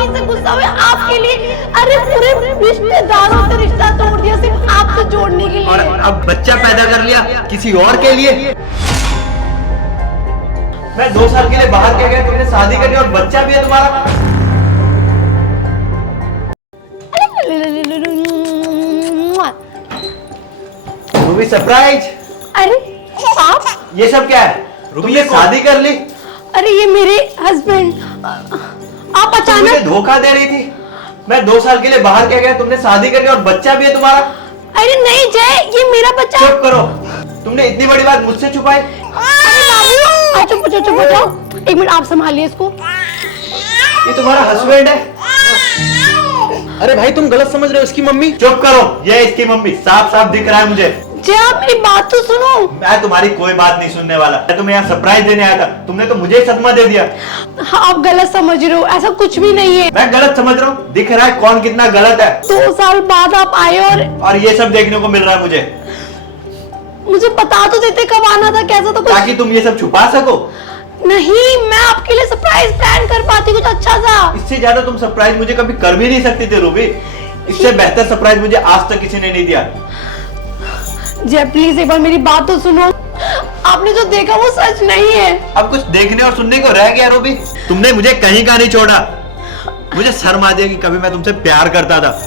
Mummy से गुस्सा हुए आपके लिए। अरे पूरे रिश्तेदारों से रिश्ता तोड़ दिया सिर्फ आपसे जोड़ने के लिए। और अब बच्चा पैदा कर लिया किसी और के लिए। मैं 2 साल के लिए बाहर क्या गया, तुमने शादी करी और बच्चा भी है तुम्हारा। Ruby surprise. अरे आप ये सब क्या है? रूबी ने शादी कर ली। अरे ये मेरे हस्बैंड। आप तुम मुझे अचानक। धोखा दे रही थी। मैं 2 साल के लिए बाहर क्या गया, तुमने शादी कर ली और बच्चा भी है तुम्हारा। अरे नहीं जय, ये मेरा बच्चा। चुप करो, तुमने इतनी बड़ी बात मुझसे छुपाई। अरे बाबू चुप हो जाओ। 1 मिनट आप संभालिए इसको। ये तुम्हारा हस्बैंड है। अरे भाई तुम गलत समझ रहे हो, इसकी मम्मी। चुप करो, ये इसकी मम्मी, साफ साफ दिख रहा है मुझे। जय आप मेरी बात तो सुनो। मैं तुम्हारी कोई बात नहीं सुनने वाला। मैं तुम्हें यहाँ सरप्राइज देने आया था, तुमने तो मुझे ही सदमा दे दिया। हाँ, आप गलत समझ रहे हो, ऐसा कुछ भी नहीं है। मैं गलत समझ रहा हूँ? दिख रहा है कौन कितना गलत है। 2 साल बाद आप आए और ये सब देखने को मिल रहा है मुझे बता तो देते कब आना था, कैसा तो कुछ। ताकि तुम ये सब छुपा सको। नहीं, मैं आपके लिए सरप्राइज प्लान कर पाती कुछ अच्छा सा। इससे ज्यादा तुम सरप्राइज मुझे कभी कर भी नहीं सकती थी रूबी। इससे बेहतर सरप्राइज मुझे आज तक किसी ने नहीं दिया। जय प्लीज एक बार मेरी बात तो सुनो। आपने जो देखा वो सच नहीं है। अब कुछ देखने और सुनने को रह गया रूबी? तुमने मुझे कहीं का नहीं छोड़ा। मुझे शर्म आ जाएगी, कभी मैं तुमसे प्यार करता था।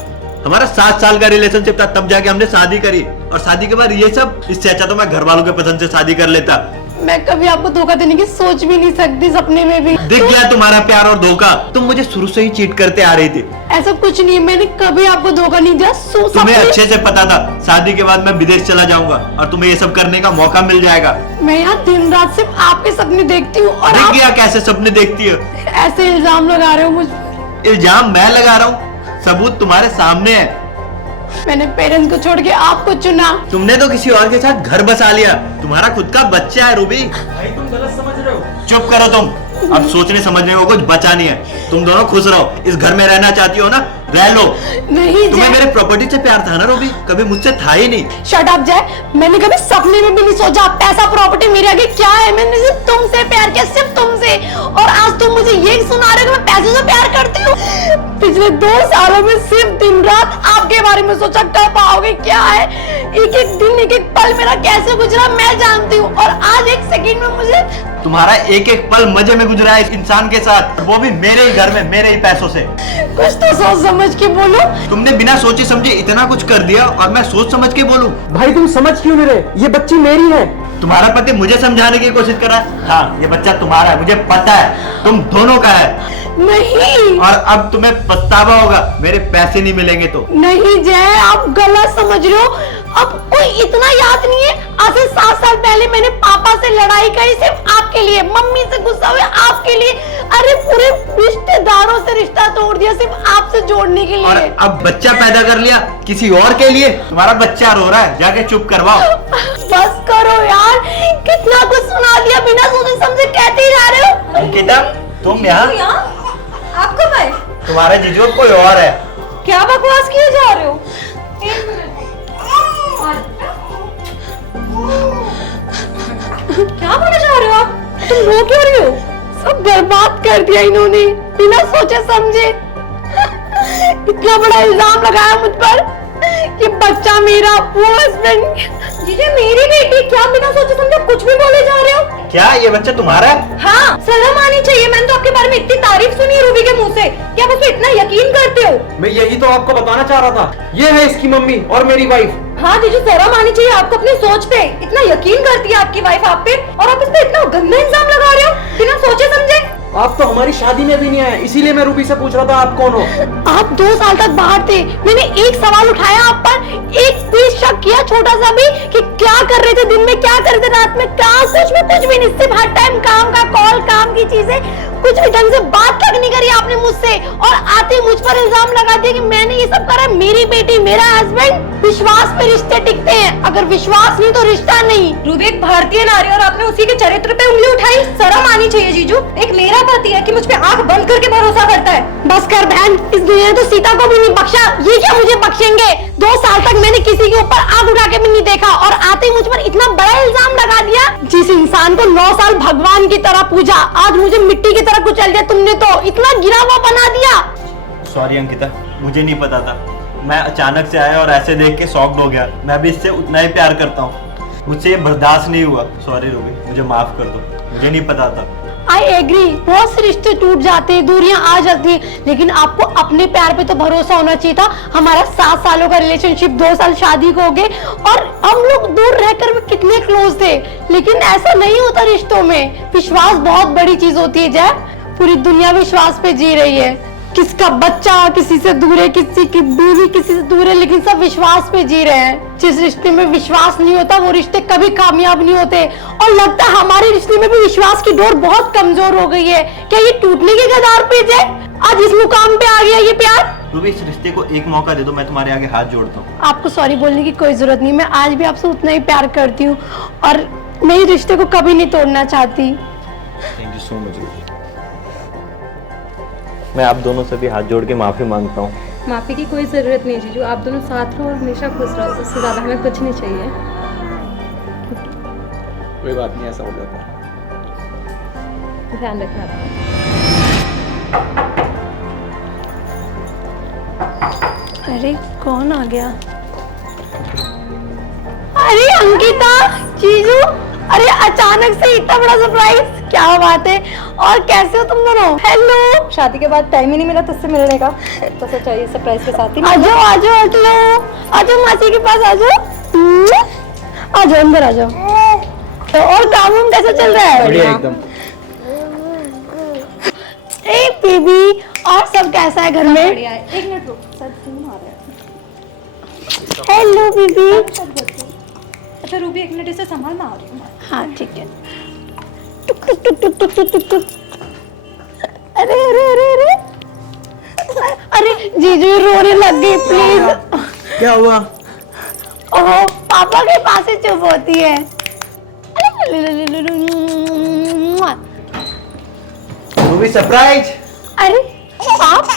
हमारा 7 साल का रिलेशनशिप था, तब जाके हमने शादी करी और शादी के बाद ये सब। इससे अच्छा तो मैं घर वालों के पसंद से शादी कर लेता। मैं कभी आपको धोखा देने की सोच भी नहीं सकती, सपने में भी। दिख गया तुम्हारा प्यार और धोखा। तुम मुझे शुरू से ही चीट करते आ रही थी। ऐसा कुछ नहीं है, मैंने कभी आपको धोखा नहीं दिया। तुम्हें अच्छे से पता था शादी के बाद मैं विदेश चला जाऊंगा और तुम्हें ये सब करने का मौका मिल जाएगा। मैं यहाँ दिन रात सिर्फ आपके सपने देखती हूँ और दिख आप गया कैसे सपने देखती हो। ऐसे इल्जाम लगा रहे हो मुझ पर। इल्जाम मैं लगा रहा हूँ, सबूत तुम्हारे सामने है। मैंने पेरेंट्स को छोड़ के आपको चुना। तुमने तो किसी और के साथ घर बसा लिया। तुम्हारा खुद का बच्चा है रूबी। भाई तुम गलत समझ रहे हो। चुप करो तुम, अब सोचने समझने को कुछ बचा नहीं है। तुम दोनों खुश रहो, इस घर में रहना चाहती हो ना, रह लो। नहीं तुम्हें जय, मेरे प्रॉपर्टी से प्यार था ना रूबी, कभी मुझसे था ही नहीं। शट अप जय, मैंने कभी सपने में भी नहीं सोचा पैसा प्रॉपर्टी मेरे आगे क्या है। मैंने सिर्फ तुमसे प्यार किया, सिर्फ तुमसे। और आज तुम मुझे ये सुना रहे हो कि मैं पैसे से प्यार करती हूँ। पिछले 2 सालों में सिर्फ दिन रात आपके बारे में सोचा, कब आओगे, क्या है। एक एक दिन एक एक पल मेरा कैसे गुजरा मैं जानती हूँ। और आज 1 सेकंड में मुझे तुम्हारा एक एक पल मजे में गुजरा है इस इंसान के साथ, वो भी मेरे ही घर में, मेरे ही पैसों से। कुछ तो सोच समझ के बोलो। तुमने बिना सोचे समझे इतना कुछ कर दिया और मैं सोच समझ के बोलूं? भाई तुम समझ क्यों नहीं रहे, ये बच्ची मेरी है। तुम्हारा पति मुझे समझाने की कोशिश कर रहा है। हाँ, ये बच्चा तुम्हारा है, मुझे पता है, तुम दोनों का है। नहीं और अब तुम्हें पछतावा होगा, मेरे पैसे नहीं मिलेंगे तो। नहीं जय, आप गलत समझ रहे हो। अब कोई इतना याद नहीं है, आज से 7 साल पहले मैंने पापा से लड़ाई करी सिर्फ आपके लिए, मम्मी से गुस्सा हुए आपके लिए। अरे पूरे रिश्तेदारों से रिश्ता तोड़ दिया सिर्फ आपसे जोड़ने के और लिए। अब बच्चा पैदा कर लिया किसी और के लिए। तुम्हारा बच्चा रो रहा है, जाके चुप करवाओ। बस करो यार, कितना कुछ सुना दिया, बिना सोचे समझे कहते ही जा रहे हो। अंकिता, तुम यहाँ? आप कब आए? तुम्हारा जीजू कोई और है। क्या बकवास किए जा रहे हो? 1 मिनट। क्या बोले जा रहे हो आप? तुम रो क्यों रही हो? सब बर्बाद कर दिया इन्होंने, बिना सोचे समझे। इतना बड़ा इल्जाम लगाया मुझ पर कि बच्चा मेरा, वो हस्बैंड। जीजे मेरी बेटी, क्या बिना सोचे समझे कुछ भी बोले जा रहे हो? क्या ये बच्चा तुम्हारा है? हाँ, शर्म आनी चाहिए। मैंने तो आपके बारे में इतनी तारीफ सुनी है रूबी के मुंह से, क्या आप उस पे इतना यकीन करते हो? मैं यही तो आपको बताना चाह रहा था, ये है इसकी मम्मी और मेरी वाइफ। हाँ जीजू, शर्म आनी चाहिए आपको अपनी सोच पे। इतना यकीन करती है आपकी वाइफ आप पे, और आप इस पे इतना गंदा इल्जाम लगा रहे हो बिना सोचे समझे। आप तो हमारी शादी में भी नहीं आए, इसीलिए मैं रूबी से पूछ रहा था आप कौन हो। आप 2 साल तक बाहर थे, मैंने एक सवाल उठाया आप पर, एक भी शक किया छोटा सा भी कि क्या कर रहे थे दिन में, क्या कर रहे थे रात में, क्या कुछ भी नहीं। सिर्फ हर टाइम काम का कॉल, काम की चीजें, कुछ भी ढंग से बात तक नहीं करी आपने मुझसे। और आते मुझ पर इल्जाम लगा दिया कि मैंने ये सब करा। मेरी बेटी, मेरा हस्बैंड, विश्वास पे रिश्ते टिकते हैं, अगर विश्वास नहीं तो रिश्ता नहीं। रूबी एक भारतीय नारी और आपने उसी के चरित्र पे उंगली उठाई, शर्म आनी चाहिए जीजू। एक मेरा पति है कि मुझ पे आंख बंद करके भरोसा करता है। बस कर बहन, इस दुनिया ने तो सीता को भी नहीं बख्शा, ये क्या मुझे बख्शेंगे। 2 साल तक मैंने किसी के ऊपर आंख उठा के भी नहीं देखा और आते ही मुझ पर इतना बड़ा इल्जाम लगा दिया। जिस इंसान को 9 साल भगवान की तरह पूजा, आज मुझे मिट्टी की तरह कुचल दिया। तुमने तो इतना गिरा हुआ बना दिया। सॉरी अंकिता, मुझे नहीं पता था। मैं अचानक से आया और ऐसे देख के शॉक्ड हो गया। मैं भी इससे उतना ही प्यार करता हूँ, मुझसे ये बर्दाश्त नहीं हुआ। सॉरी रूबी, मुझे माफ कर दो, मुझे नहीं पता था। आई एग्री, बहुत से रिश्ते टूट जाते हैं, दूरियां आ जाती हैं, लेकिन आपको अपने प्यार पे तो भरोसा होना चाहिए था। हमारा 7 सालों का रिलेशनशिप, 2 साल शादी को हो गए और हम लोग दूर रहकर भी कितने क्लोज थे। लेकिन ऐसा नहीं होता रिश्तों में, विश्वास बहुत बड़ी चीज होती है। जय, पूरी दुनिया विश्वास पे जी रही है। किसका बच्चा किसी से दूर है, किसी की बीवी किसी से दूर है, लेकिन सब विश्वास पे जी रहे हैं। जिस रिश्ते में विश्वास नहीं होता वो रिश्ते कभी कामयाब नहीं होते। और लगता है हमारे रिश्ते में भी विश्वास की डोर बहुत कमजोर हो गई है। क्या ये टूटने के कगार पे है? आज इस मुकाम पे आ गया ये प्यार। रूबी, इस रिश्ते को एक मौका दे दो, मैं तुम्हारे आगे हाथ जोड़ता हूँ। आपको सॉरी बोलने की कोई जरूरत नहीं, मैं आज भी आपसे उतना ही प्यार करती हूँ और मैं इस रिश्ते को कभी नहीं तोड़ना चाहती। Thank you so much. मैं आप दोनों से भी हाथ जोड़ के माफी मांगता हूँ। माफी की कोई जरूरत नहीं जीजू, आप दोनों साथ रहो और हमेशा खुश रहो, उससे ज्यादा हमें कुछ नहीं चाहिए। कोई बात नहीं, ऐसा हो जाता है। ध्यान रखना अपना। अरे कौन आ गया? अरे अंकिता, जीजू, अरे अचानक से इतना बड़ा सरप्राइज, क्या बात है? और कैसे हो तुम दोनों? हेलो। शादी के बाद टाइम ही नहीं मिला तुझसे मिलने का, तो सोचा ये सरप्राइज के साथ ही आ जाओ आ जाओ आ जाओ आ जाओ, मासी के पास आ जाओ। आ जाओ, अंदर आ जाओ। तो और काम वाम कैसा चल रहा है? बढ़िया एकदम। ए बेबी, और सब कैसा है घर में? बढ़िया है। एक मिनट रुक, सर फोन आ रहा है। Hello baby. अच्छा रूबी, एक मिनट इसे संभाल, मैं आ रही हूँ। हाँ ठीक है। टुक टुक टुक टुक टुक टुक टुक टुक। अरे अरे अरे अरे अरे जीजू रोने लग गई, प्लीज। क्या हुआ? ओहो, पापा के पास ही चुप होती है। Ruby, surprise. अरे आप